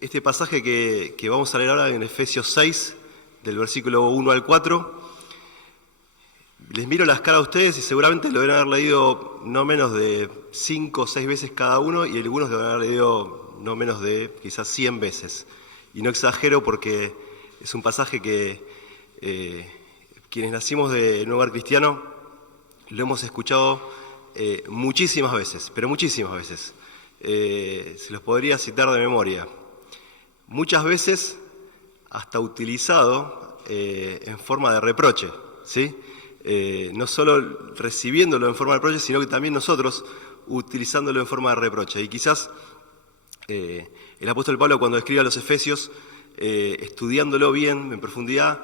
Este pasaje que vamos a leer ahora en Efesios 6, del versículo 1 al 4, les miro las caras a ustedes y seguramente lo deben haber leído no menos de 5 o 6 veces cada uno, y algunos lo deben haber leído no menos de quizás 100 veces. Y no exagero porque es un pasaje que quienes nacimos de Nuevo Hogar Cristiano lo hemos escuchado muchísimas veces, pero muchísimas veces. Se los podría citar de memoria. Muchas veces hasta utilizado en forma de reproche, ¿sí? No solo recibiéndolo en forma de reproche, sino que también nosotros utilizándolo en forma de reproche. Y quizás el apóstol Pablo, cuando escribe a los Efesios, estudiándolo bien, en profundidad,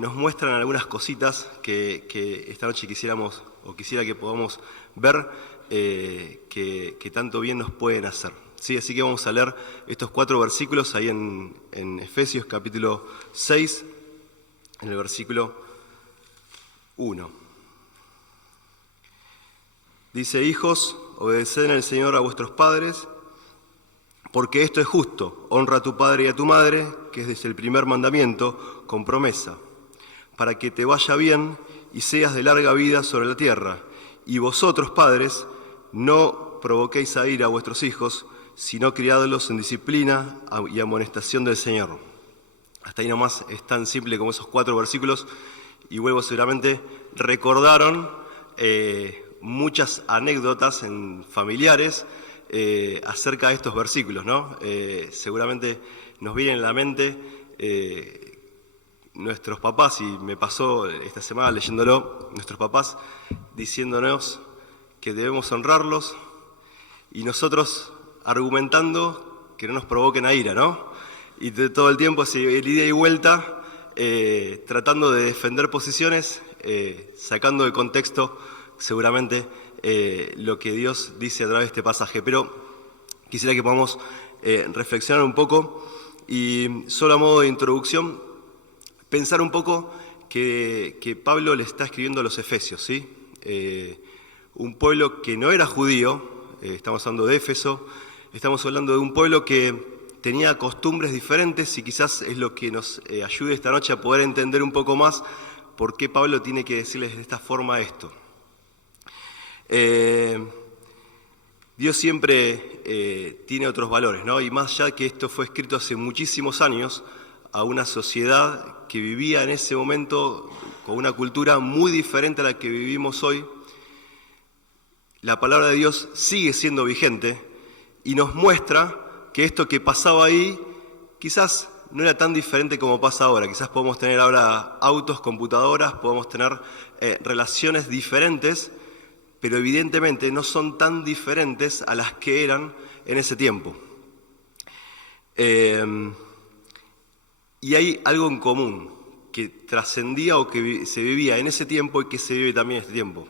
nos muestran algunas cositas que esta noche quisiéramos, o quisiera que podamos ver, que tanto bien nos pueden hacer. Sí, así que vamos a leer estos 4 versículos ahí en Efesios capítulo 6, en el versículo 1. Dice: hijos, obedeced en el Señor a vuestros padres, porque esto es justo. Honra a tu padre y a tu madre, que es desde el primer mandamiento, con promesa, para que te vaya bien y seas de larga vida sobre la tierra. Y vosotros, padres, no provoquéis a ira a vuestros hijos, sino criádlos en disciplina y amonestación del Señor. Hasta ahí nomás es tan simple como esos 4 versículos, y vuelvo, seguramente recordaron muchas anécdotas familiares acerca de estos versículos, ¿no? Seguramente nos viene en la mente nuestros papás, y me pasó esta semana leyéndolo, nuestros papás diciéndonos que debemos honrarlos, y nosotros argumentando que no nos provoquen a ira, ¿no? Y todo el tiempo así, el ida y vuelta, tratando de defender posiciones, sacando de contexto seguramente lo que Dios dice a través de este pasaje. Pero quisiera que podamos reflexionar un poco y, solo a modo de introducción, pensar un poco que Pablo le está escribiendo a los Efesios, ¿sí? Un pueblo que no era judío, estamos hablando de Éfeso, estamos hablando de un pueblo que tenía costumbres diferentes, y quizás es lo que nos ayude esta noche a poder entender un poco más por qué Pablo tiene que decirles de esta forma esto. Dios siempre tiene otros valores, ¿no? Y más allá que esto fue escrito hace muchísimos años a una sociedad que vivía en ese momento con una cultura muy diferente a la que vivimos hoy, la palabra de Dios sigue siendo vigente y nos muestra que esto que pasaba ahí quizás no era tan diferente como pasa ahora. Quizás podemos tener ahora autos, computadoras, podemos tener relaciones diferentes, pero evidentemente no son tan diferentes a las que eran en ese tiempo. Y hay algo en común que trascendía o que se vivía en ese tiempo y que se vive también en este tiempo.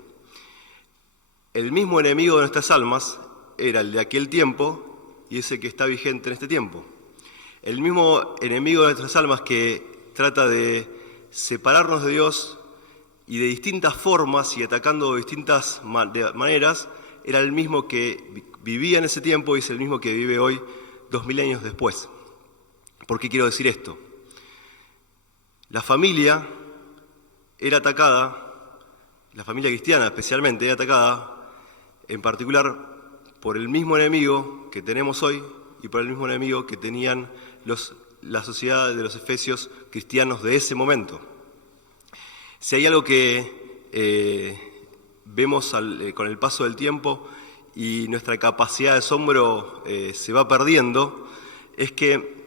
El mismo enemigo de nuestras almas era el de aquel tiempo y ese que está vigente en este tiempo. El mismo enemigo de nuestras almas que trata de separarnos de Dios y de distintas formas y atacando de distintas maneras, era el mismo que vivía en ese tiempo y es el mismo que vive hoy, 2000 años después. ¿Por qué quiero decir esto? La familia era atacada, la familia cristiana especialmente era atacada, en particular por el mismo enemigo que tenemos hoy y por el mismo enemigo que tenían la sociedad de los efesios cristianos de ese momento. Si hay algo que vemos con el paso del tiempo y nuestra capacidad de asombro se va perdiendo, es que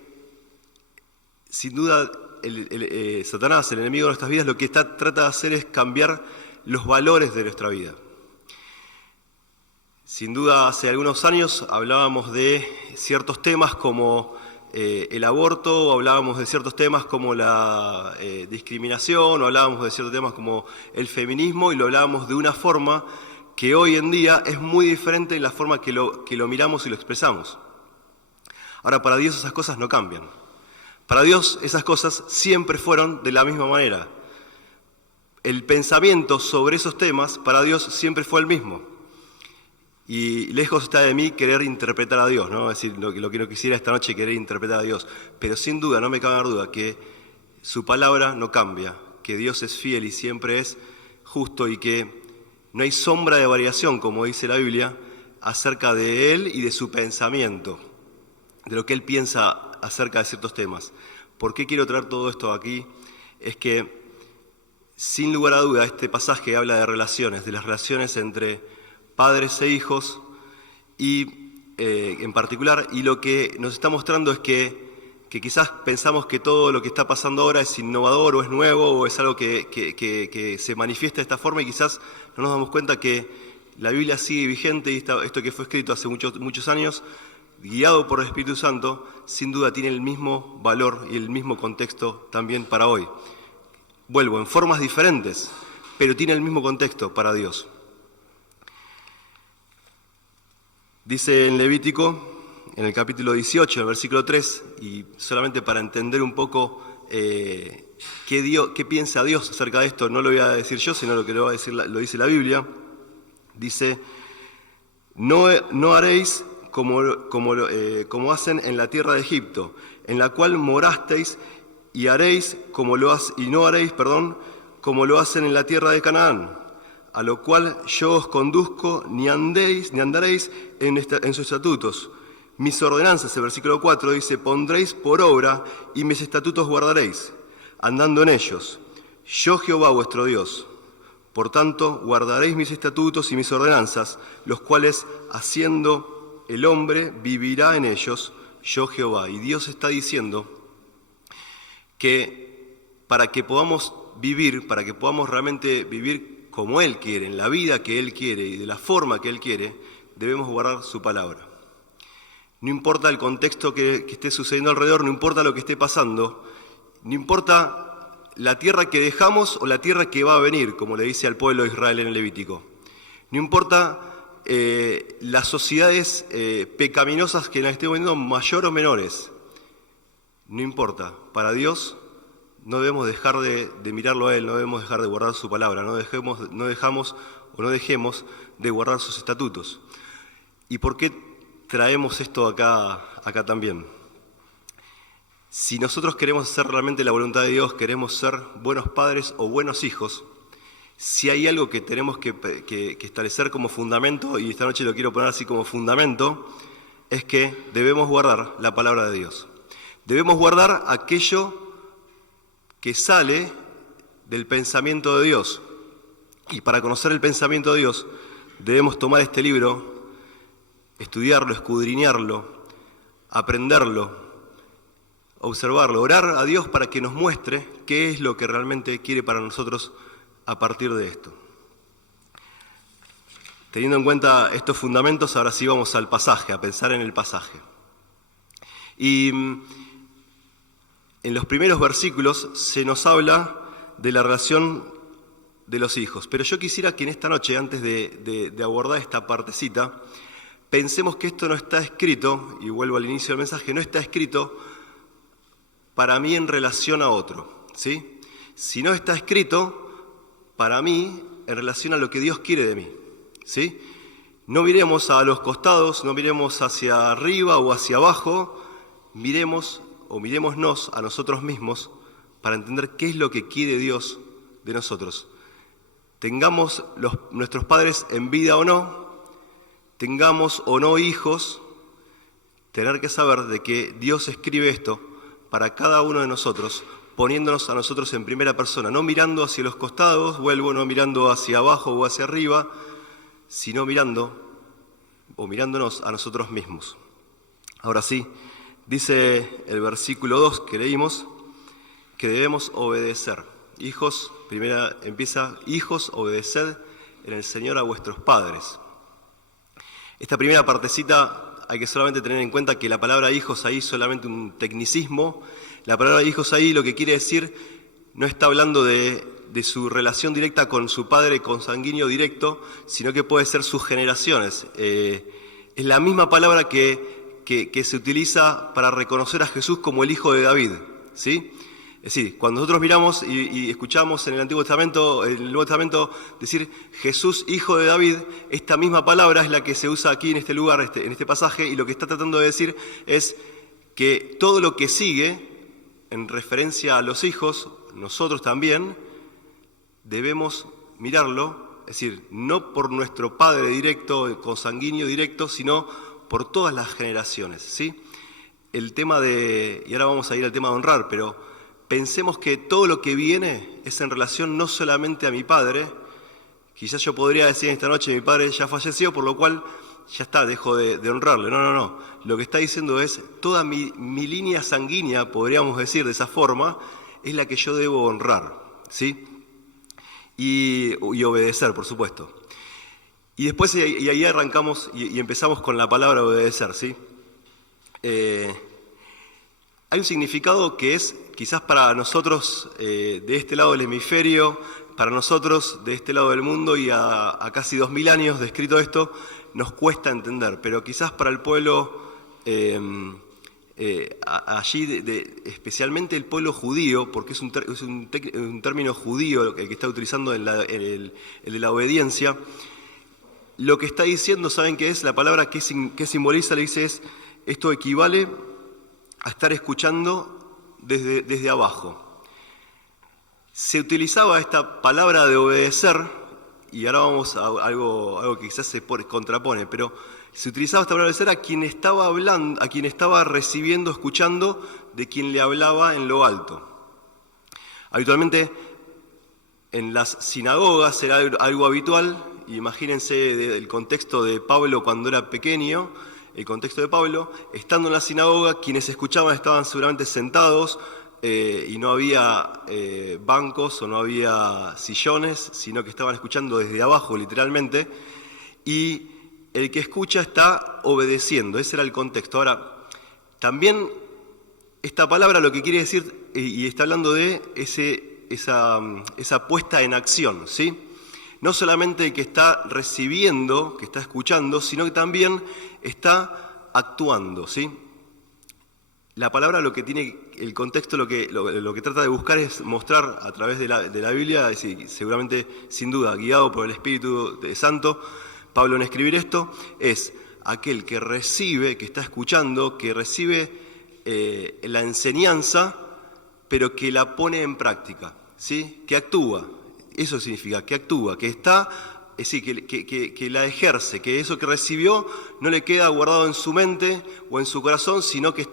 sin duda Satanás, el enemigo de nuestras vidas, lo que trata de hacer es cambiar los valores de nuestra vida. Sin duda, hace algunos años hablábamos de ciertos temas como el aborto, o hablábamos de ciertos temas como la discriminación, o hablábamos de ciertos temas como el feminismo, y lo hablábamos de una forma que hoy en día es muy diferente en la forma que lo miramos y lo expresamos. Ahora, para Dios esas cosas no cambian. Para Dios esas cosas siempre fueron de la misma manera. El pensamiento sobre esos temas para Dios siempre fue el mismo. Y lejos está de mí querer interpretar a Dios, ¿no? Es decir, lo que no quisiera esta noche querer interpretar a Dios. Pero sin duda, no me cabe duda, que su palabra no cambia, que Dios es fiel y siempre es justo y que no hay sombra de variación, como dice la Biblia, acerca de Él y de su pensamiento, de lo que Él piensa acerca de ciertos temas. ¿Por qué quiero traer todo esto aquí? Es que, sin lugar a duda, este pasaje habla de relaciones, de las relaciones entre padres e hijos, y en particular, y lo que nos está mostrando es que quizás pensamos que todo lo que está pasando ahora es innovador o es nuevo o es algo que se manifiesta de esta forma, y quizás no nos damos cuenta que la Biblia sigue vigente y esto que fue escrito hace muchos años, guiado por el Espíritu Santo, sin duda tiene el mismo valor y el mismo contexto también para hoy. Vuelvo, en formas diferentes, pero tiene el mismo contexto para Dios. Dice en Levítico, en el capítulo 18, en el versículo 3, y solamente para entender un poco qué piensa Dios acerca de esto, no lo voy a decir yo, sino lo que lo dice la Biblia, dice: no haréis como hacen en la tierra de Egipto, en la cual morasteis, y no haréis, como lo hacen en la tierra de Canaán, a lo cual yo os conduzco, ni andaréis en sus estatutos. Mis ordenanzas, el versículo 4 dice: pondréis por obra y mis estatutos guardaréis, andando en ellos. Yo Jehová vuestro Dios. Por tanto, guardaréis mis estatutos y mis ordenanzas, los cuales, haciendo el hombre, vivirá en ellos, yo Jehová. Y Dios está diciendo que para que podamos realmente vivir como Él quiere, en la vida que Él quiere y de la forma que Él quiere, debemos guardar su palabra. No importa el contexto que esté sucediendo alrededor, no importa lo que esté pasando, no importa la tierra que dejamos o la tierra que va a venir, como le dice al pueblo de Israel en el Levítico. No importa las sociedades pecaminosas que nos estén viendo, mayor o menores. No importa. Para Dios no debemos dejar de mirarlo a Él, no debemos dejar de guardar su palabra, no dejemos de guardar sus estatutos. ¿Y por qué traemos esto acá también? Si nosotros queremos hacer realmente la voluntad de Dios, queremos ser buenos padres o buenos hijos, si hay algo que tenemos que establecer como fundamento, y esta noche lo quiero poner así como fundamento, es que debemos guardar la palabra de Dios. Debemos guardar aquello que sale del pensamiento de Dios. Y para conocer el pensamiento de Dios, debemos tomar este libro, estudiarlo, escudriñarlo, aprenderlo, observarlo, orar a Dios para que nos muestre qué es lo que realmente quiere para nosotros a partir de esto. Teniendo en cuenta estos fundamentos, ahora sí vamos al pasaje, a pensar en el pasaje. Y en los primeros versículos se nos habla de la relación de los hijos. Pero yo quisiera que en esta noche, antes de abordar esta partecita, pensemos que esto no está escrito, y vuelvo al inicio del mensaje, no está escrito para mí en relación a otro, ¿sí? Si no está escrito para mí en relación a lo que Dios quiere de mí, ¿sí? No miremos a los costados, no miremos hacia arriba o hacia abajo, mirémonos a nosotros mismos para entender qué es lo que quiere Dios de nosotros. Tengamos nuestros padres en vida o no, tengamos o no hijos, tener que saber de que Dios escribe esto para cada uno de nosotros, poniéndonos a nosotros en primera persona, no mirando hacia los costados, no mirando hacia abajo o hacia arriba, sino mirándonos a nosotros mismos. Ahora sí, dice el versículo 2 que leímos, que debemos obedecer. Hijos, hijos, obedeced en el Señor a vuestros padres. Esta primera partecita hay que solamente tener en cuenta que la palabra hijos ahí es solamente un tecnicismo. La palabra hijos ahí lo que quiere decir, no está hablando de su relación directa con su padre consanguíneo directo, sino que puede ser sus generaciones. Es la misma palabra que se utiliza para reconocer a Jesús como el hijo de David, ¿sí? Es decir, cuando nosotros miramos y escuchamos en el Nuevo Testamento decir Jesús, hijo de David, esta misma palabra es la que se usa aquí en este lugar, en este pasaje, y lo que está tratando de decir es que todo lo que sigue, en referencia a los hijos, nosotros también debemos mirarlo, es decir, no por nuestro padre directo, consanguíneo directo, sino por todas las generaciones, ¿sí? El tema y ahora vamos a ir al tema de honrar, pero pensemos que todo lo que viene es en relación no solamente a mi padre. Quizás yo podría decir esta noche mi padre ya falleció, por lo cual ya está, dejo de honrarle. No. Lo que está diciendo es toda mi línea sanguínea, podríamos decir de esa forma, es la que yo debo honrar, ¿sí? Y obedecer, por supuesto. Y después, y ahí arrancamos y empezamos con la palabra obedecer, ¿sí? Hay un significado que es, quizás para nosotros de este lado del hemisferio, para nosotros de este lado del mundo y a casi 2000 años de escrito esto, nos cuesta entender, pero quizás para el pueblo, allí, especialmente el pueblo judío, porque es un término judío el que está utilizando el de la obediencia, lo que está diciendo, ¿saben qué es? La palabra que simboliza, le dice, esto equivale a estar escuchando desde abajo. Se utilizaba esta palabra de obedecer, y ahora vamos a algo que quizás se contrapone, pero se utilizaba esta palabra de obedecer a quien estaba hablando, a quien estaba recibiendo, escuchando, de quien le hablaba en lo alto. Habitualmente en las sinagogas era algo habitual, imagínense el contexto de Pablo cuando era pequeño. El contexto de Pablo, estando en la sinagoga, quienes escuchaban estaban seguramente sentados y no había bancos o no había sillones, sino que estaban escuchando desde abajo, literalmente, y el que escucha está obedeciendo. Ese era el contexto. Ahora, también esta palabra lo que quiere decir, y está hablando de esa puesta en acción, ¿sí? No solamente el que está recibiendo, que está escuchando, sino que también está actuando, ¿sí? La palabra, lo que tiene el contexto, lo que trata de buscar es mostrar a través de la Biblia, seguramente, sin duda, guiado por el Espíritu Santo, Pablo en escribir esto, es aquel que recibe, que está escuchando, que recibe la enseñanza, pero que la pone en práctica, ¿sí? Que actúa. Eso significa que actúa, que está, es decir, que la ejerce, que eso que recibió no le queda guardado en su mente o en su corazón, sino que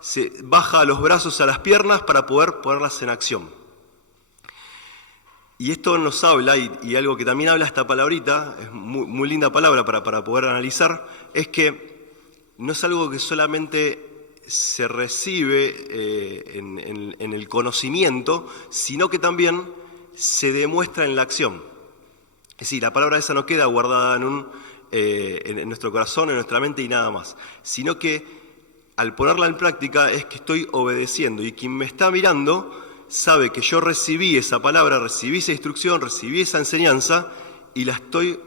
se baja a los brazos, a las piernas para poder ponerlas en acción. Y esto nos habla, y algo que también habla esta palabrita, es muy linda palabra para poder analizar, es que no es algo que solamente se recibe en el conocimiento, sino que también se demuestra en la acción. Es decir, la palabra esa no queda guardada en nuestro corazón, en nuestra mente y nada más, sino que al ponerla en práctica es que estoy obedeciendo, y quien me está mirando sabe que yo recibí esa palabra, recibí esa instrucción, recibí esa enseñanza y la estoy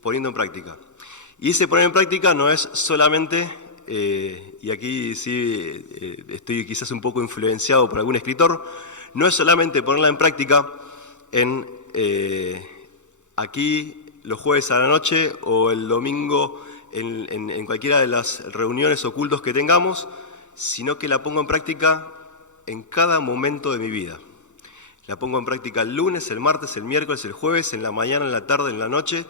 poniendo en práctica. Y ese poner en práctica no es solamente, y aquí sí estoy quizás un poco influenciado por algún escritor, no es solamente ponerla en práctica aquí los jueves a la noche o el domingo en cualquiera de las reuniones o cultos que tengamos, sino que la pongo en práctica en cada momento de mi vida. La pongo en práctica el lunes, el martes, el miércoles, el jueves, en la mañana, en la tarde, en la noche,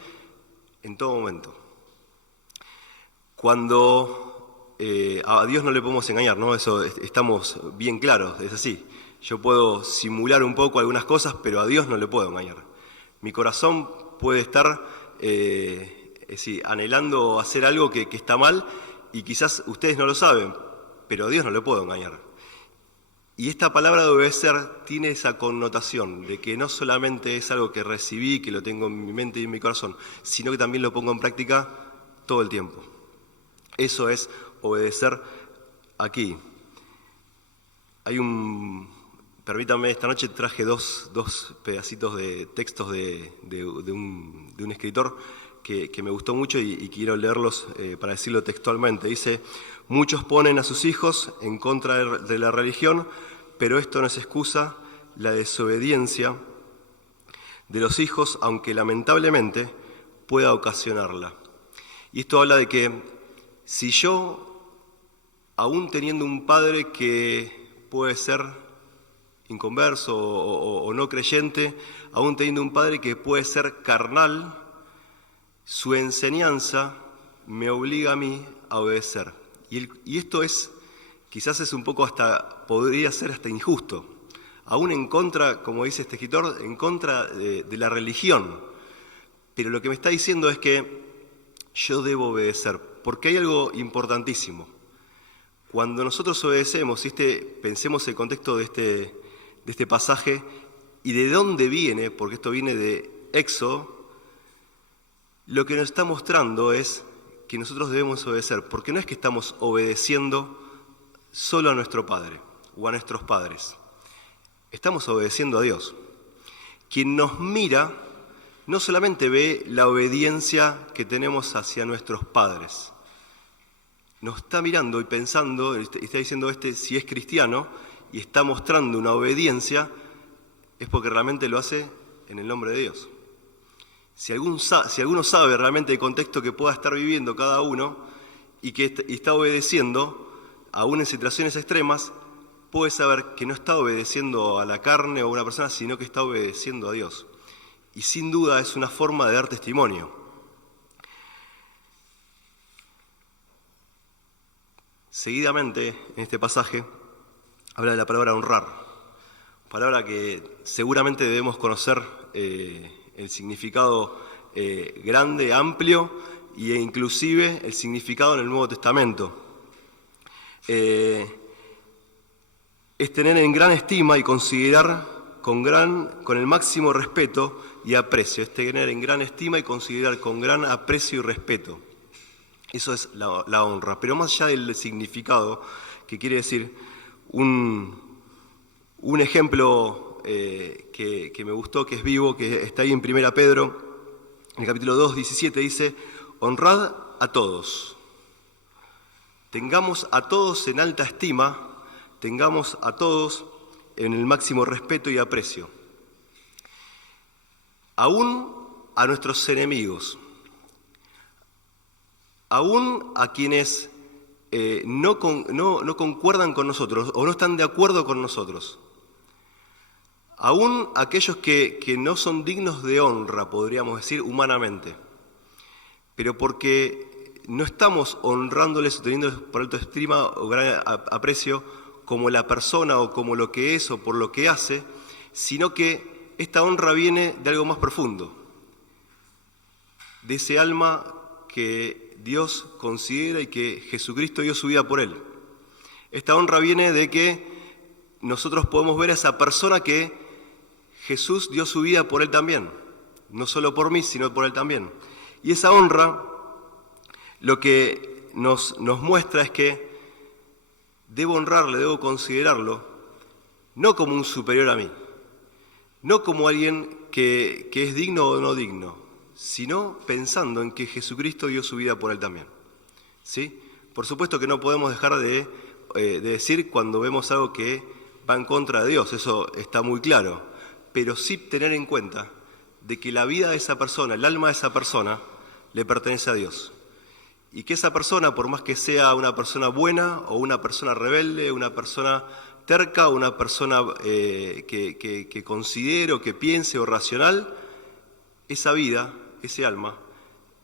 en todo momento. Cuando a Dios no le podemos engañar, ¿no? Eso estamos bien claros, es así. Yo puedo simular un poco algunas cosas, pero a Dios no le puedo engañar. Mi corazón puede estar anhelando hacer algo que está mal, y quizás ustedes no lo saben, pero a Dios no le puedo engañar. Y esta palabra de obedecer tiene esa connotación de que no solamente es algo que recibí, que lo tengo en mi mente y en mi corazón, sino que también lo pongo en práctica todo el tiempo. Eso es obedecer aquí. Permítanme, esta noche traje dos pedacitos de textos de un escritor que me gustó mucho y quiero leerlos para decirlo textualmente. Dice: muchos ponen a sus hijos en contra de la religión pero esto no es excusa la desobediencia de los hijos, aunque lamentablemente pueda ocasionarla. Y esto habla de que si yo, aún teniendo un padre que puede ser inconverso o no creyente, aún teniendo un padre que puede ser carnal, su enseñanza me obliga a mí a obedecer. Y esto quizás es un poco podría ser hasta injusto, aún en contra, como dice este escritor, en contra de la religión. Pero lo que me está diciendo es que yo debo obedecer, porque hay algo importantísimo. Cuando nosotros obedecemos, pensemos el contexto de este pasaje y de dónde viene, porque esto viene de Éxodo, lo que nos está mostrando es que nosotros debemos obedecer, porque no es que estamos obedeciendo solo a nuestro Padre o a nuestros padres. Estamos obedeciendo a Dios. Quien nos mira no solamente ve la obediencia que tenemos hacia nuestros padres, nos está mirando y pensando, está diciendo si es cristiano y está mostrando una obediencia, es porque realmente lo hace en el nombre de Dios. Si alguno sabe realmente el contexto que pueda estar viviendo cada uno y está obedeciendo, aún en situaciones extremas, puede saber que no está obedeciendo a la carne o a una persona, sino que está obedeciendo a Dios. Y sin duda es una forma de dar testimonio. Seguidamente, en este pasaje, habla de la palabra honrar, palabra que seguramente debemos conocer el significado grande, amplio, e inclusive el significado en el Nuevo Testamento. Es tener en gran estima y considerar con el máximo respeto y aprecio. Es tener en gran estima y considerar con gran aprecio y respeto. Eso es la honra. Pero más allá del significado, que quiere decir, un ejemplo que me gustó, que es vivo, que está ahí en 1 Pedro, en el capítulo 2, 17, dice: honrad a todos. Tengamos a todos en alta estima, tengamos a todos en el máximo respeto y aprecio. Aún a nuestros enemigos, aún a quienes no concuerdan con nosotros o no están de acuerdo con nosotros, aún aquellos que no son dignos de honra, podríamos decir humanamente, pero porque no estamos honrándoles o teniéndoles por alta estima o gran aprecio como la persona o como lo que es o por lo que hace, sino que esta honra viene de algo más profundo, de ese alma que Dios considera y que Jesucristo dio su vida por él. Esta honra viene de que nosotros podemos ver a esa persona que Jesús dio su vida por él también, no solo por mí, sino por él también. Y esa honra lo que nos muestra es que debo honrarle, debo considerarlo, no como un superior a mí, no como alguien que es digno o no digno, sino pensando en que Jesucristo dio su vida por él también. ¿Sí? Por supuesto que no podemos dejar de decir cuando vemos algo que va en contra de Dios, eso está muy claro, pero sí tener en cuenta de que la vida de esa persona, el alma de esa persona, le pertenece a Dios. Y que esa persona, por más que sea una persona buena o una persona rebelde, una persona terca o una persona que considere o que piense o racional, esa vida, ese alma,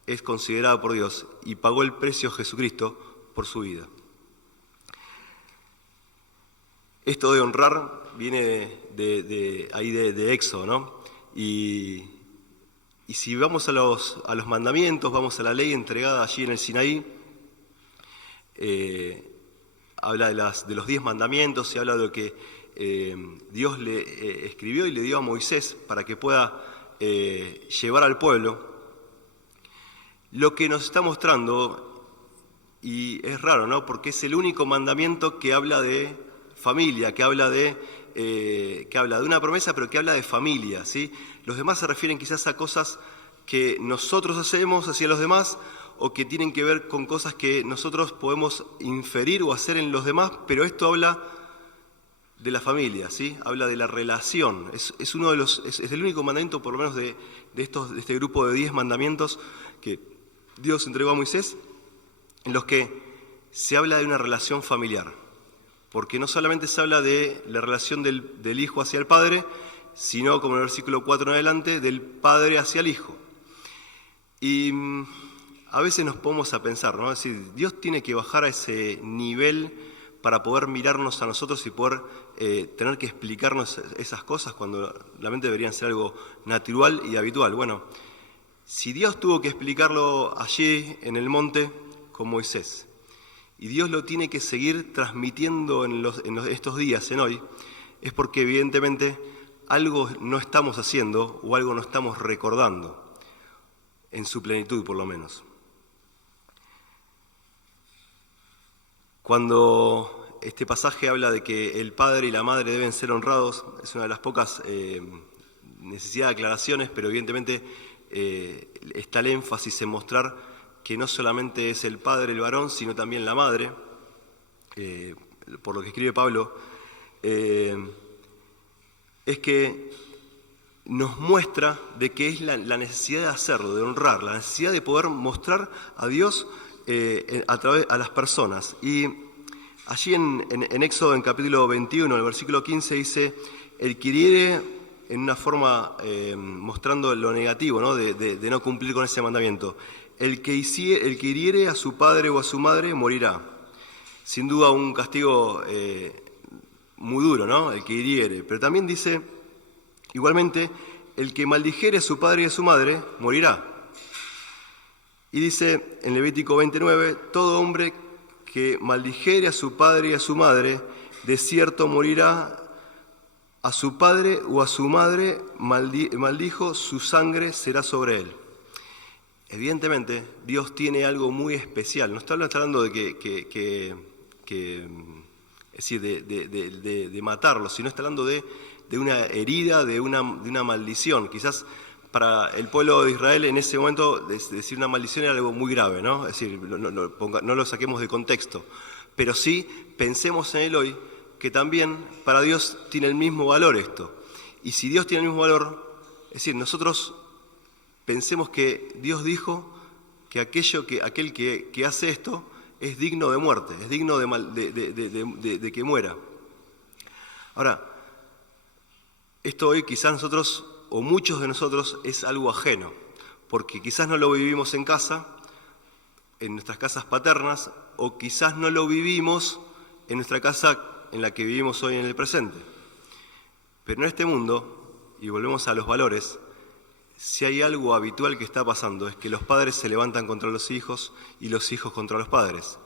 es considerada por Dios y pagó el precio Jesucristo por su vida. Esto de honrar viene de Éxodo, ¿no? Y si vamos a los mandamientos, vamos a la ley entregada allí en el Sinaí, habla de los 10 mandamientos y habla de lo que Dios le escribió y le dio a Moisés para que pueda llevar al pueblo. Lo que nos está mostrando, y es raro, ¿no? Porque es el único mandamiento que habla de familia, que habla de una promesa, pero que habla de familia, ¿sí? Los demás se refieren quizás a cosas que nosotros hacemos hacia los demás o que tienen que ver con cosas que nosotros podemos inferir o hacer en los demás, pero esto habla de la familia, ¿sí? Habla de la relación. Es uno de los, es el único mandamiento, por lo menos de este grupo de 10 mandamientos que Dios entregó a Moisés, en los que se habla de una relación familiar. Porque no solamente se habla de la relación del hijo hacia el padre, sino, como en el versículo 4 en adelante, del padre hacia el hijo. Y a veces nos ponemos a pensar, ¿no? Es decir, Dios tiene que bajar a ese nivel para poder mirarnos a nosotros y poder tener que explicarnos esas cosas cuando realmente deberían ser algo natural y habitual. Bueno, si Dios tuvo que explicarlo allí en el monte con Moisés, y Dios lo tiene que seguir transmitiendo en estos días, en hoy, es porque evidentemente algo no estamos haciendo o algo no estamos recordando, en su plenitud por lo menos. Cuando este pasaje habla de que el padre y la madre deben ser honrados, es una de las pocas necesidades de aclaraciones, pero evidentemente está el énfasis en mostrar que no solamente es el padre el varón, sino también la madre, por lo que escribe Pablo, es que nos muestra de que es la necesidad de hacerlo, de honrar, la necesidad de poder mostrar a Dios a las personas. Y allí en Éxodo, en capítulo 21, en el versículo 15, dice: el que hiriere, en una forma mostrando lo negativo, ¿no? De no cumplir con ese mandamiento. El que hiriere a su padre o a su madre morirá. Sin duda un castigo muy duro, ¿no? El que hiriere. Pero también dice, igualmente, el que maldijere a su padre y a su madre morirá. Y dice en Levítico 29, todo hombre que maldijere a su padre y a su madre, de cierto morirá. A su padre o a su madre maldijo, su sangre será sobre él. Evidentemente, Dios tiene algo muy especial. No está hablando de es decir, de matarlo, sino está hablando de una herida, de una maldición. Quizás para el pueblo de Israel en ese momento decir una maldición era algo muy grave, ¿no? Es decir, no lo saquemos de contexto. Pero sí pensemos en él hoy, que también para Dios tiene el mismo valor esto. Y si Dios tiene el mismo valor, es decir, nosotros pensemos que Dios dijo que aquel que hace esto es digno de muerte, es digno de que muera. Ahora, esto hoy quizás nosotros, o muchos de nosotros, es algo ajeno, porque quizás no lo vivimos en casa, en nuestras casas paternas, o quizás no lo vivimos en nuestra casa en la que vivimos hoy en el presente. Pero en este mundo, y volvemos a los valores, si hay algo habitual que está pasando es que los padres se levantan contra los hijos y los hijos contra los padres,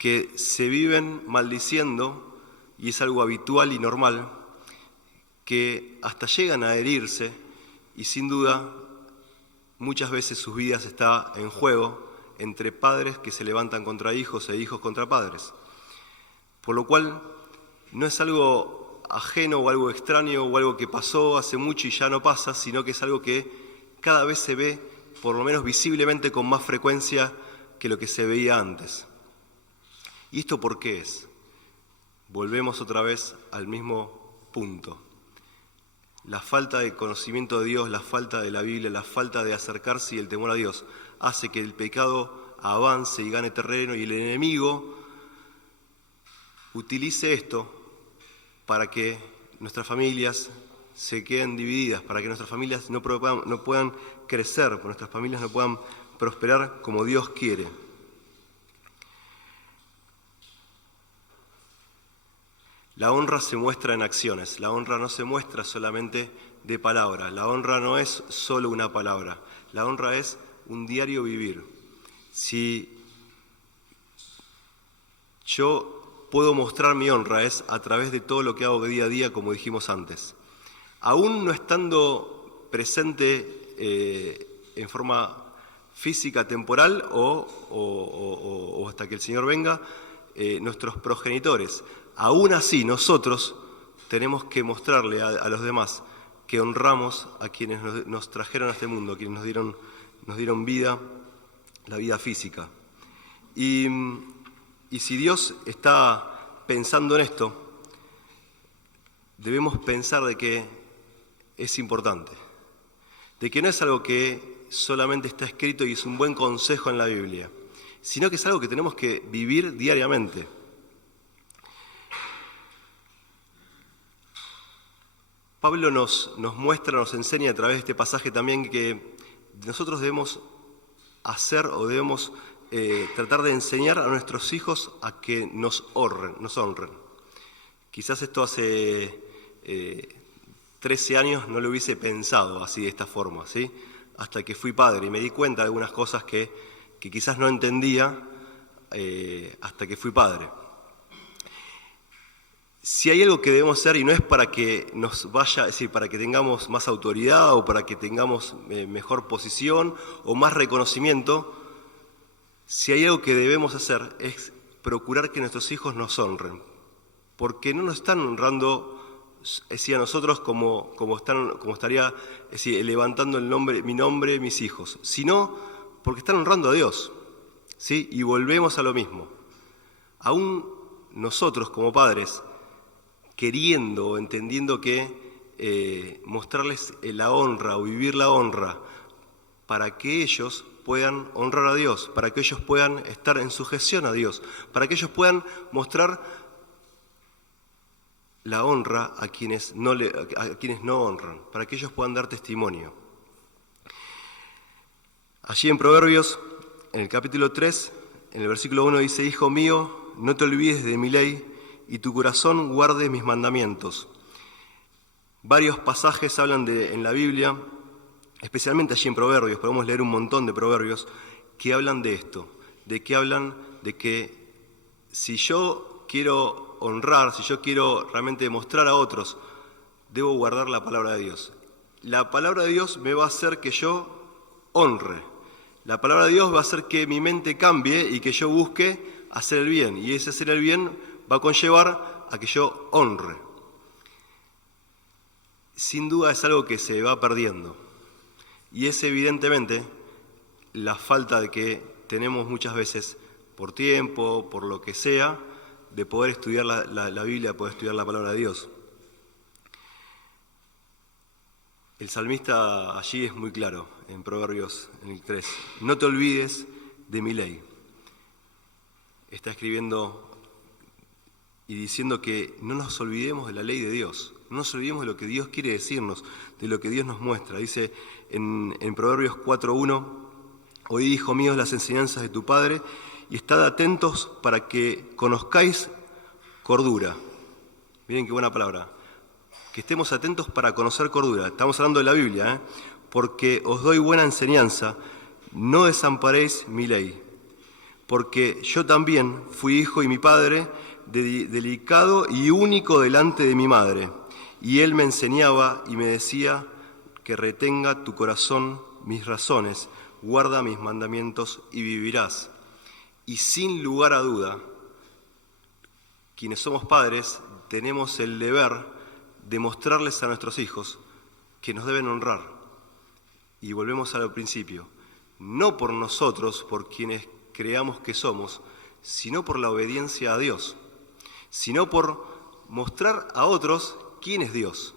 que se viven maldiciendo, y es algo habitual y normal, que hasta llegan a herirse, y sin duda muchas veces sus vidas están en juego entre padres que se levantan contra hijos e hijos contra padres. Por lo cual no es algo ajeno o algo extraño o algo que pasó hace mucho y ya no pasa, sino que es algo que cada vez se ve, por lo menos visiblemente, con más frecuencia que lo que se veía antes. ¿Y esto por qué es? Volvemos otra vez al mismo punto. La falta de conocimiento de Dios, la falta de la Biblia, la falta de acercarse y el temor a Dios hace que el pecado avance y gane terreno, y el enemigo utilice esto para que nuestras familias se queden divididas, para que nuestras familias no puedan crecer, para que nuestras familias no puedan prosperar como Dios quiere. La honra se muestra en acciones, la honra no se muestra solamente de palabra, la honra no es solo una palabra, la honra es un diario vivir. Si yo puedo mostrar mi honra es a través de todo lo que hago día a día, como dijimos antes. Aún no estando presente en forma física, temporal o hasta que el Señor venga, nuestros progenitores. Aún así, nosotros tenemos que mostrarle a los demás que honramos a quienes nos trajeron a este mundo, a quienes nos dieron vida, la vida física. Y si Dios está pensando en esto, debemos pensar de que es importante, de que no es algo que solamente está escrito y es un buen consejo en la Biblia, sino que es algo que tenemos que vivir diariamente. Pablo nos muestra, nos enseña a través de este pasaje también que nosotros debemos hacer o debemos tratar de enseñar a nuestros hijos a que nos honren. Quizás esto hace 13 años no lo hubiese pensado así, de esta forma, ¿sí? Hasta que fui padre y me di cuenta de algunas cosas que quizás no entendía hasta que fui padre. Si hay algo que debemos hacer, y no es para que nos vaya, es decir, para que tengamos más autoridad o para que tengamos mejor posición o más reconocimiento, si hay algo que debemos hacer es procurar que nuestros hijos nos honren, porque no nos están honrando, es decir, a nosotros como estaría, es decir, levantando mi nombre, mis hijos, sino porque están honrando a Dios, ¿sí? Y volvemos a lo mismo. Aún nosotros como padres, queriendo o entendiendo que mostrarles la honra o vivir la honra para que ellos puedan honrar a Dios, para que ellos puedan estar en sujeción a Dios, para que ellos puedan mostrar la honra a quienes no honran, para que ellos puedan dar testimonio. Allí en Proverbios, en el capítulo 3, en el versículo 1 dice: Hijo mío, no te olvides de mi ley, y tu corazón guarde mis mandamientos. Varios pasajes hablan en la Biblia, especialmente allí en Proverbios, podemos leer un montón de proverbios, que hablan de esto, de que si yo quiero honrar, si yo quiero realmente mostrar a otros, debo guardar la palabra de Dios. La palabra de Dios me va a hacer que yo honre. La palabra de Dios va a hacer que mi mente cambie y que yo busque hacer el bien. Y ese hacer el bien va a conllevar a que yo honre. Sin duda es algo que se va perdiendo. Y es evidentemente la falta de que tenemos muchas veces, por tiempo, por lo que sea, de poder estudiar la Biblia, de poder estudiar la palabra de Dios. El salmista allí es muy claro, en Proverbios en el 3. No te olvides de mi ley. Está escribiendo y diciendo que no nos olvidemos de la ley de Dios, no nos olvidemos de lo que Dios quiere decirnos, de lo que Dios nos muestra. Dice en Proverbios 4:1, oíd, hijo mío, las enseñanzas de tu Padre, y estad atentos para que conozcáis cordura. Miren qué buena palabra. Que estemos atentos para conocer cordura. Estamos hablando de la Biblia, porque os doy buena enseñanza, no desamparéis mi ley. Porque yo también fui hijo y mi padre, delicado y único delante de mi madre. Y él me enseñaba y me decía que retenga tu corazón mis razones, guarda mis mandamientos y vivirás. Y sin lugar a duda, quienes somos padres tenemos el deber de mostrarles a nuestros hijos que nos deben honrar. Y volvemos al principio, no por nosotros, por quienes creamos que somos, sino por la obediencia a Dios, sino por mostrar a otros quién es Dios.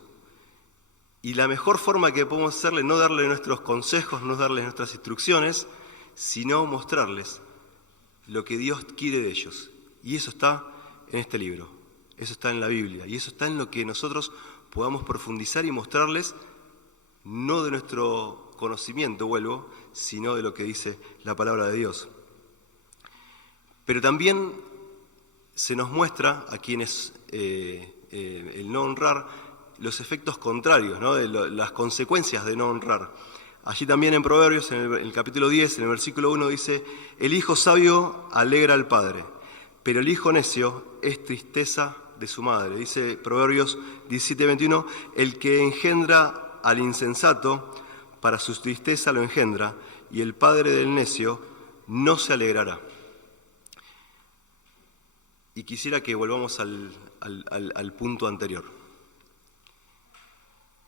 Y la mejor forma que podemos hacerle, no darle nuestros consejos, no darles nuestras instrucciones, sino mostrarles lo que Dios quiere de ellos. Y eso está en este libro, eso está en la Biblia, y eso está en lo que nosotros podamos profundizar y mostrarles, no de nuestro conocimiento, sino de lo que dice la palabra de Dios. Pero también se nos muestra a quienes el no honrar, los efectos contrarios, ¿no? Las consecuencias de no honrar. Allí también en Proverbios, en el capítulo 10, en el versículo 1 dice: el hijo sabio alegra al padre, pero el hijo necio es tristeza de su madre. Dice Proverbios 17:21, el que engendra al insensato, para su tristeza lo engendra, y el padre del necio no se alegrará. Y quisiera que volvamos al punto anterior.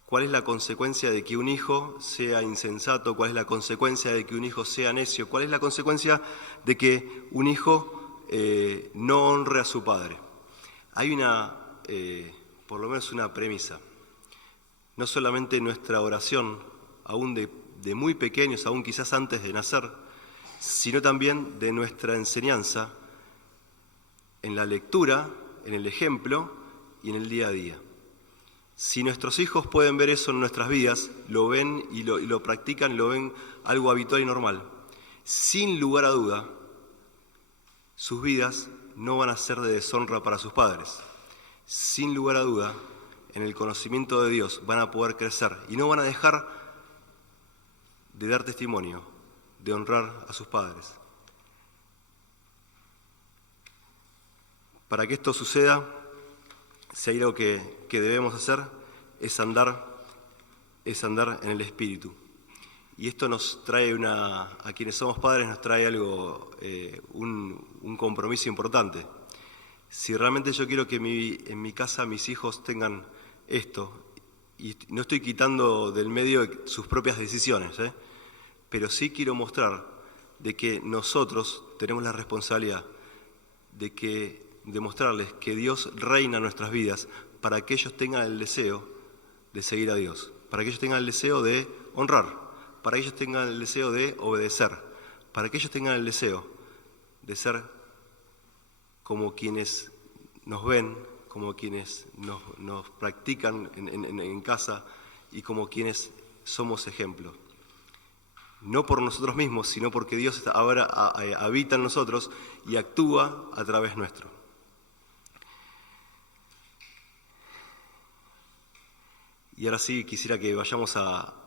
¿Cuál es la consecuencia de que un hijo sea insensato? ¿Cuál es la consecuencia de que un hijo sea necio? ¿Cuál es la consecuencia de que un hijo no honre a su padre? Hay una por lo menos una premisa. No solamente nuestra oración, aún de muy pequeños, aún quizás antes de nacer, sino también de nuestra enseñanza en la lectura, en el ejemplo y en el día a día. Si nuestros hijos pueden ver eso en nuestras vidas, lo ven y lo practican, lo ven algo habitual y normal, sin lugar a duda, sus vidas no van a ser de deshonra para sus padres. Sin lugar a duda, en el conocimiento de Dios van a poder crecer y no van a dejar de dar testimonio, de honrar a sus padres. Para que esto suceda, si hay algo que debemos hacer, es andar en el Espíritu. Y esto nos trae a quienes somos padres nos trae algo, un compromiso importante. Si realmente yo quiero que en mi casa mis hijos tengan esto, y no estoy quitando del medio sus propias decisiones, pero sí quiero mostrar de que nosotros tenemos la responsabilidad de mostrarles que Dios reina en nuestras vidas para que ellos tengan el deseo de seguir a Dios, para que ellos tengan el deseo de honrar, para que ellos tengan el deseo de obedecer, para que ellos tengan el deseo de ser como quienes nos ven, como quienes nos practican en casa y como quienes somos ejemplo. No por nosotros mismos, sino porque Dios ahora habita en nosotros y actúa a través nuestro. Y ahora sí quisiera que vayamos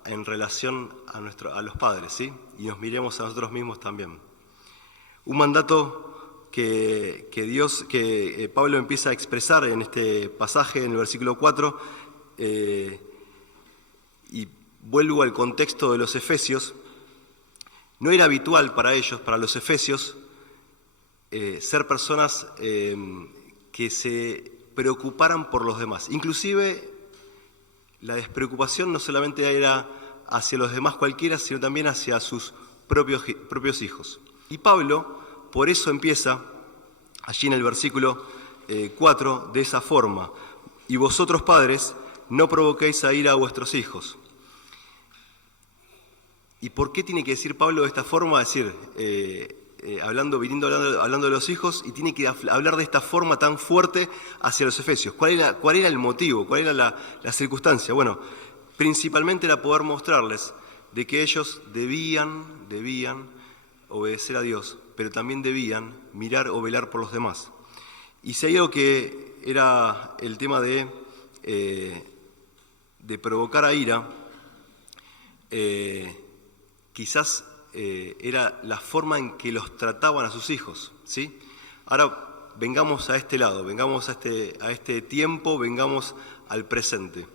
en relación a los padres, ¿sí? Y nos miremos a nosotros mismos también. Un mandato que Pablo empieza a expresar en este pasaje, en el versículo 4, y vuelvo al contexto de los efesios. No era habitual para ellos, para los efesios, ser personas que se preocuparan por los demás. Inclusive la despreocupación no solamente era hacia los demás cualquiera, sino también hacia sus propios hijos. Y Pablo, por eso empieza allí en el versículo 4 de esa forma: y vosotros padres, no provoquéis a ira a vuestros hijos. ¿Y por qué tiene que decir Pablo de esta forma? Es decir, hablando de los hijos, y tiene que hablar de esta forma tan fuerte hacia los efesios. ¿Cuál era el motivo? ¿Cuál era la circunstancia? Bueno, principalmente era poder mostrarles de que ellos debían obedecer a Dios, pero también debían mirar o velar por los demás. Y si hay algo que era el tema de provocar a ira, quizás era la forma en que los trataban a sus hijos, ¿sí? Ahora vengamos a este lado, vengamos a este tiempo, vengamos al presente.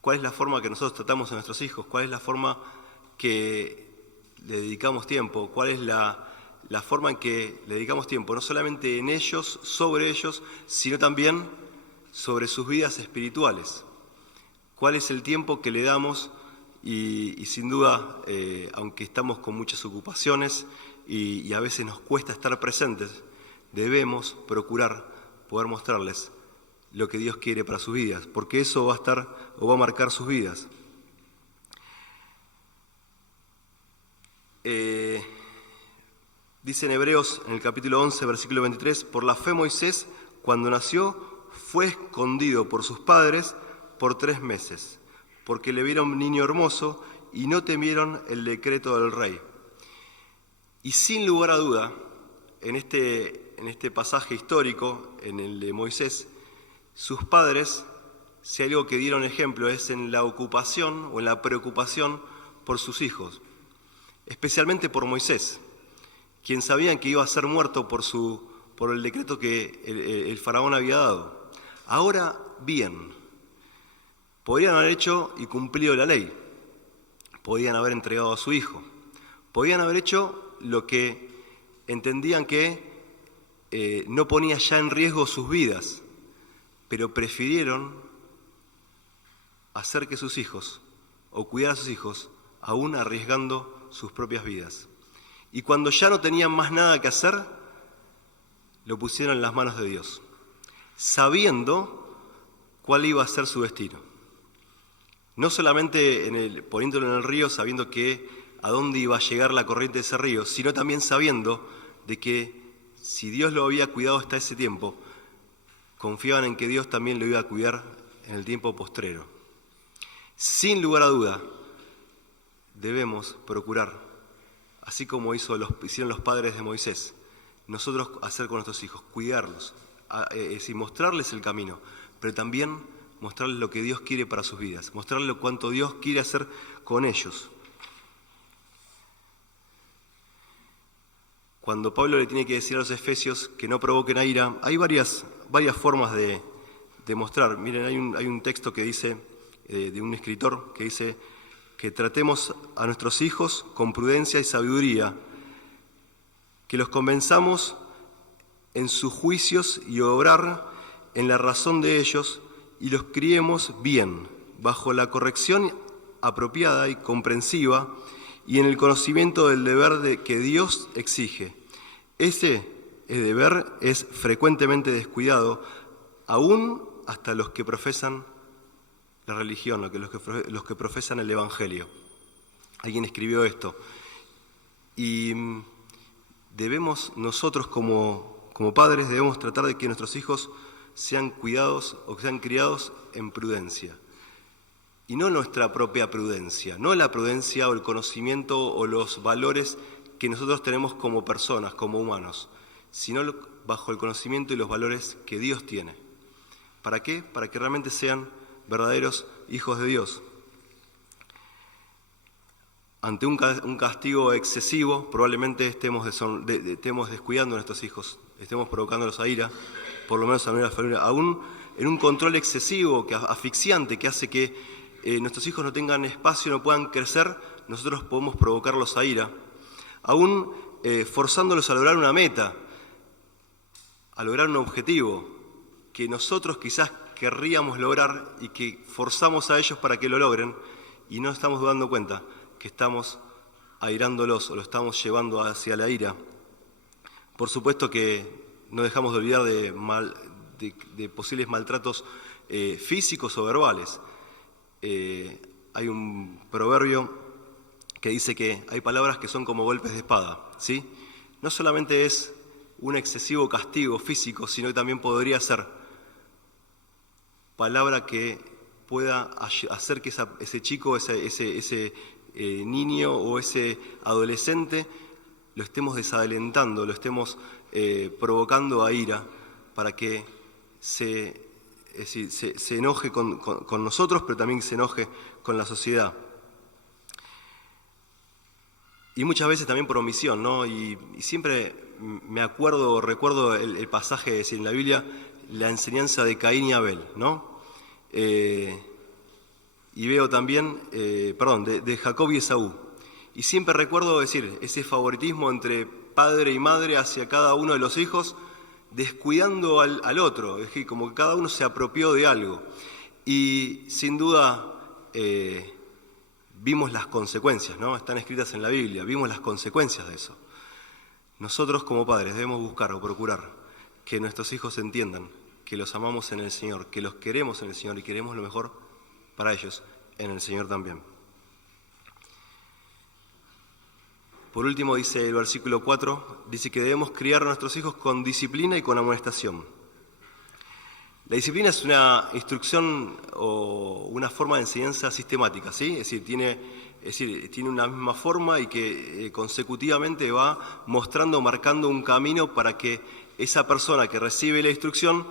¿Cuál es la forma que nosotros tratamos a nuestros hijos? ¿Cuál es la forma que le dedicamos tiempo? ¿Cuál es la forma en que le dedicamos tiempo? No solamente en ellos, sobre ellos, sino también sobre sus vidas espirituales. ¿Cuál es el tiempo que le damos? Y sin duda, aunque estamos con muchas ocupaciones y a veces nos cuesta estar presentes, debemos procurar poder mostrarles lo que Dios quiere para sus vidas, porque eso va a marcar sus vidas. Dice en Hebreos, en el capítulo 11, versículo 23, por la fe Moisés, cuando nació, fue escondido por sus padres por 3 meses. Porque le vieron niño hermoso y no temieron el decreto del rey. Y sin lugar a duda, en este pasaje histórico, en el de Moisés, sus padres, si hay algo que dieron ejemplo, es en la ocupación o en la preocupación por sus hijos, especialmente por Moisés, quien sabían que iba a ser muerto por el decreto que el faraón había dado. Ahora bien, podían haber hecho y cumplido la ley, podían haber entregado a su hijo, podían haber hecho lo que entendían que no ponía ya en riesgo sus vidas, pero prefirieron hacer que sus hijos, o cuidar a sus hijos, aún arriesgando sus propias vidas. Y cuando ya no tenían más nada que hacer, lo pusieron en las manos de Dios, sabiendo cuál iba a ser su destino. No solamente poniéndolo en el río sabiendo que a dónde iba a llegar la corriente de ese río, sino también sabiendo de que si Dios lo había cuidado hasta ese tiempo, confiaban en que Dios también lo iba a cuidar en el tiempo postrero. Sin lugar a duda, debemos procurar, así como hicieron los padres de Moisés, nosotros hacer con nuestros hijos, cuidarlos, es decir, mostrarles el camino, pero también mostrarles lo que Dios quiere para sus vidas, mostrarles cuánto Dios quiere hacer con ellos. Cuando Pablo le tiene que decir a los efesios que no provoquen a ira, hay varias formas de mostrar. Miren, hay un texto que dice, de un escritor, que dice que tratemos a nuestros hijos con prudencia y sabiduría, que los convenzamos en sus juicios y obrar en la razón de ellos y los criemos bien, bajo la corrección apropiada y comprensiva y en el conocimiento del deber que Dios exige. Ese deber es frecuentemente descuidado, aún hasta los que profesan la religión, los que profesan el Evangelio. Alguien escribió esto. Y debemos, nosotros como padres, debemos tratar de que nuestros hijos sean cuidados o que sean criados en prudencia. Y no nuestra propia prudencia, no la prudencia o el conocimiento o los valores que nosotros tenemos como personas, como humanos, sino bajo el conocimiento y los valores que Dios tiene. ¿Para qué? Para que realmente sean verdaderos hijos de Dios. Ante un castigo excesivo, probablemente estemos descuidando a nuestros hijos, estemos provocándolos a ira, por lo menos a una familia, aún en un control excesivo, asfixiante, que hace que nuestros hijos no tengan espacio, no puedan crecer, nosotros podemos provocarlos a ira, aún forzándolos a lograr una meta, a lograr un objetivo que nosotros quizás querríamos lograr y que forzamos a ellos para que lo logren y no estamos dando cuenta que estamos airándolos o lo estamos llevando hacia la ira. Por supuesto que no dejamos de olvidar de posibles maltratos físicos o verbales. Hay un proverbio que dice que hay palabras que son como golpes de espada, ¿sí? No solamente es un excesivo castigo físico, sino que también podría ser palabra que pueda hacer que ese chico, ese niño o ese adolescente lo estemos desalentando, lo estemos provocando a ira para que se enoje con nosotros, pero también se enoje con la sociedad. Y muchas veces también por omisión, ¿no? Y siempre recuerdo el pasaje en la Biblia, la enseñanza de Caín y Abel, ¿no? Y veo también, de Jacob y Esaú. Y siempre recuerdo ese favoritismo entre padre y madre hacia cada uno de los hijos, descuidando al otro, es decir, como que cada uno se apropió de algo. Y sin duda vimos las consecuencias, ¿no? Están escritas en la Biblia, vimos las consecuencias de eso. Nosotros como padres debemos buscar o procurar que nuestros hijos entiendan que los amamos en el Señor, que los queremos en el Señor y queremos lo mejor para ellos en el Señor también. Por último, dice el versículo 4, dice que debemos criar a nuestros hijos con disciplina y con amonestación. La disciplina es una instrucción o una forma de enseñanza sistemática, ¿sí? Es decir, tiene una misma forma y que consecutivamente va marcando un camino para que esa persona que recibe la instrucción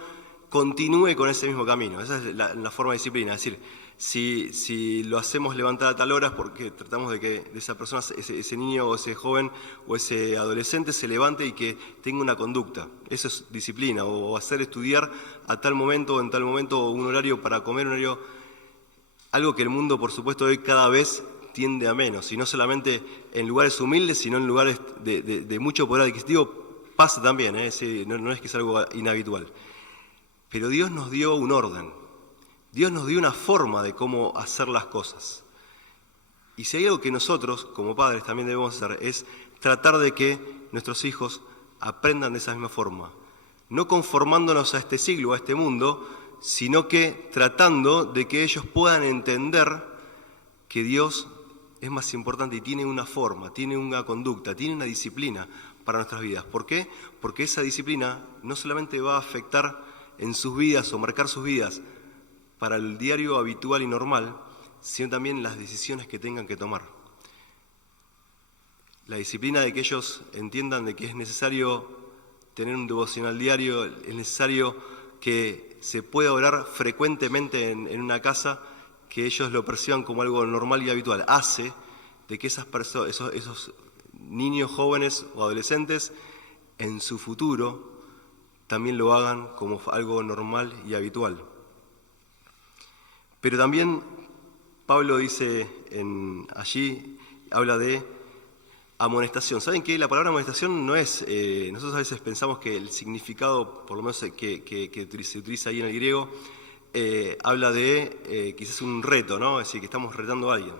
continúe con ese mismo camino. Esa es la forma de disciplina. Es decir, si lo hacemos levantar a tal hora es porque tratamos de que esa persona, ese niño o ese joven o ese adolescente se levante y que tenga una conducta. Eso es disciplina. O hacer estudiar a tal momento o en tal momento un horario para comer, un horario. Algo que el mundo, por supuesto, hoy cada vez tiende a menos. Y no solamente en lugares humildes, sino en lugares de mucho poder adquisitivo. Pasa también, no es que es algo inhabitual. Pero Dios nos dio un orden. Dios nos dio una forma de cómo hacer las cosas. Y si hay algo que nosotros, como padres, también debemos hacer, es tratar de que nuestros hijos aprendan de esa misma forma. No conformándonos a este siglo, a este mundo, sino que tratando de que ellos puedan entender que Dios es más importante y tiene una forma, tiene una conducta, tiene una disciplina para nuestras vidas. ¿Por qué? Porque esa disciplina no solamente va a afectar en sus vidas o marcar sus vidas para el diario habitual y normal, sino también las decisiones que tengan que tomar. La disciplina de que ellos entiendan de que es necesario tener un devocional diario, es necesario que se pueda orar frecuentemente en una casa, que ellos lo perciban como algo normal y habitual, hace de que esas personas, esos niños, jóvenes o adolescentes, en su futuro también lo hagan como algo normal y habitual. Pero también Pablo dice allí, habla de amonestación. ¿Saben qué? La palabra amonestación no es, nosotros a veces pensamos que el significado, por lo menos que se utiliza ahí en el griego, habla de quizás un reto, ¿no? Es decir, que estamos retando a alguien.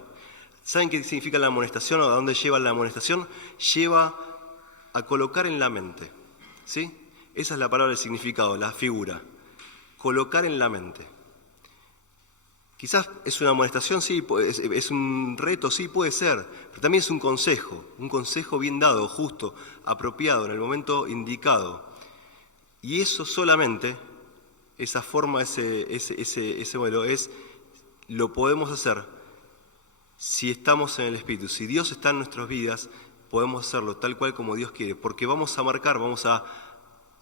¿Saben qué significa la amonestación o a dónde lleva la amonestación? Lleva a colocar en la mente, ¿sí? Esa es la palabra del significado, la figura. Colocar en la mente. Quizás es una amonestación, sí, es un reto, sí, puede ser, pero también es un consejo bien dado, justo, apropiado, en el momento indicado. Y eso solamente, esa forma, ese modelo, lo podemos hacer si estamos en el Espíritu. Si Dios está en nuestras vidas, podemos hacerlo tal cual como Dios quiere, porque vamos a marcar, vamos a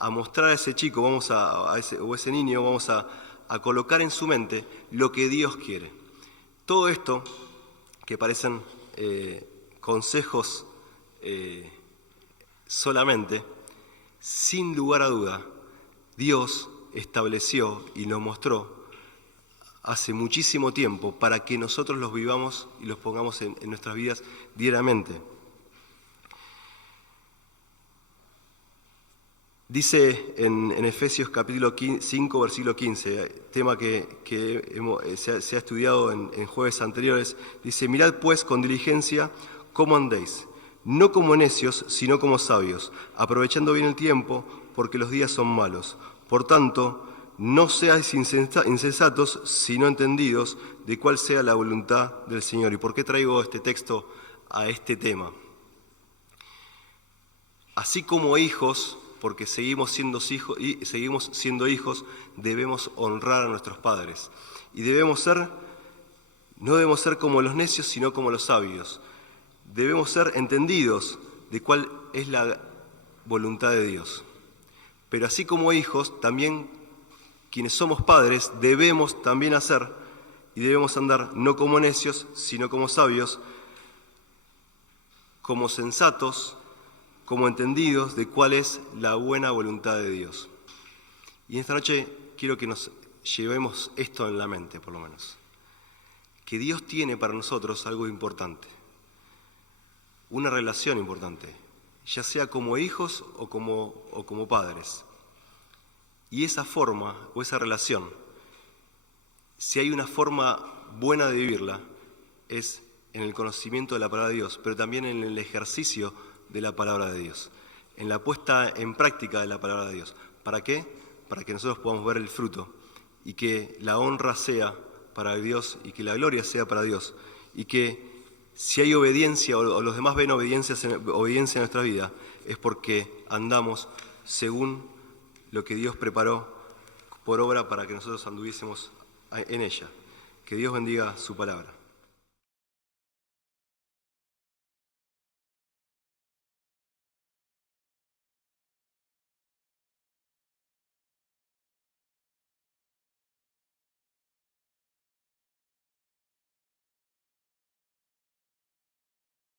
mostrar a ese chico, o ese niño, vamos a colocar en su mente lo que Dios quiere. Todo esto, que parecen consejos solamente, sin lugar a duda, Dios estableció y nos mostró hace muchísimo tiempo para que nosotros los vivamos y los pongamos en nuestras vidas diariamente. Dice en Efesios capítulo 5, versículo 15, tema que se ha estudiado en jueves anteriores, dice: mirad pues con diligencia cómo andéis, no como necios, sino como sabios, aprovechando bien el tiempo, porque los días son malos. Por tanto, no seáis insensatos, sino entendidos de cuál sea la voluntad del Señor. ¿Y por qué traigo este texto a este tema? Así como hijos, porque seguimos siendo hijos, debemos honrar a nuestros padres. Y no debemos ser como los necios, sino como los sabios. Debemos ser entendidos de cuál es la voluntad de Dios. Pero así como hijos, también quienes somos padres debemos también hacer y debemos andar no como necios, sino como sabios, como sensatos, como entendidos de cuál es la buena voluntad de Dios. Y esta noche quiero que nos llevemos esto en la mente, por lo menos. Que Dios tiene para nosotros algo importante, una relación importante, ya sea como hijos o como padres. Y esa forma o esa relación, si hay una forma buena de vivirla, es en el conocimiento de la palabra de Dios, pero también en el ejercicio de la palabra de Dios, en la puesta en práctica de la palabra de Dios. ¿Para qué? Para que nosotros podamos ver el fruto y que la honra sea para Dios y que la gloria sea para Dios, y que si hay obediencia o los demás ven obediencia en nuestra vida, es porque andamos según lo que Dios preparó por obra para que nosotros anduviésemos en ella. Que Dios bendiga su palabra.